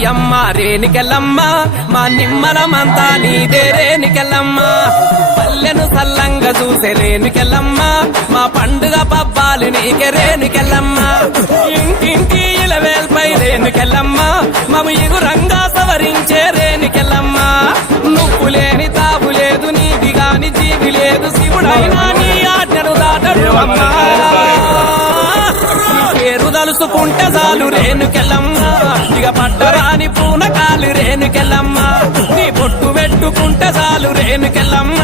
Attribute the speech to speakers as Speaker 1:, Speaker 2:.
Speaker 1: మాయమ్మ రేణికెళ్ళమ్మ మా నిమ్మలమంతా నీదే రేణికెళ్ళమ్మ. పల్లెను సల్లంగా చూసే రేణికెళ్ళమ్మ మా పండుగ పబ్బాలు నీకే రేణికెళ్ళమ్మ. ఇంటింటి ఇలవేల్పై రేణుకెళ్ళమ్మ మము ఇగురంగా సవరించే రేణుకెళ్ళమ్మ. నువ్వు లేని తావు లేదు నీది గాని జీవి లేదు శివుడైనా నీ ఆజ్ఞను దాటడు అమ్మా. తలుసుకుంటే చాలు రేణుకెళ్ళమ్మ ఇక పట్టరాని పూనకాలు రేణుకెళ్ళమ్మ నీ పొట్టు పెట్టుకుంటే చాలు రేణుకెళ్ళమ్మ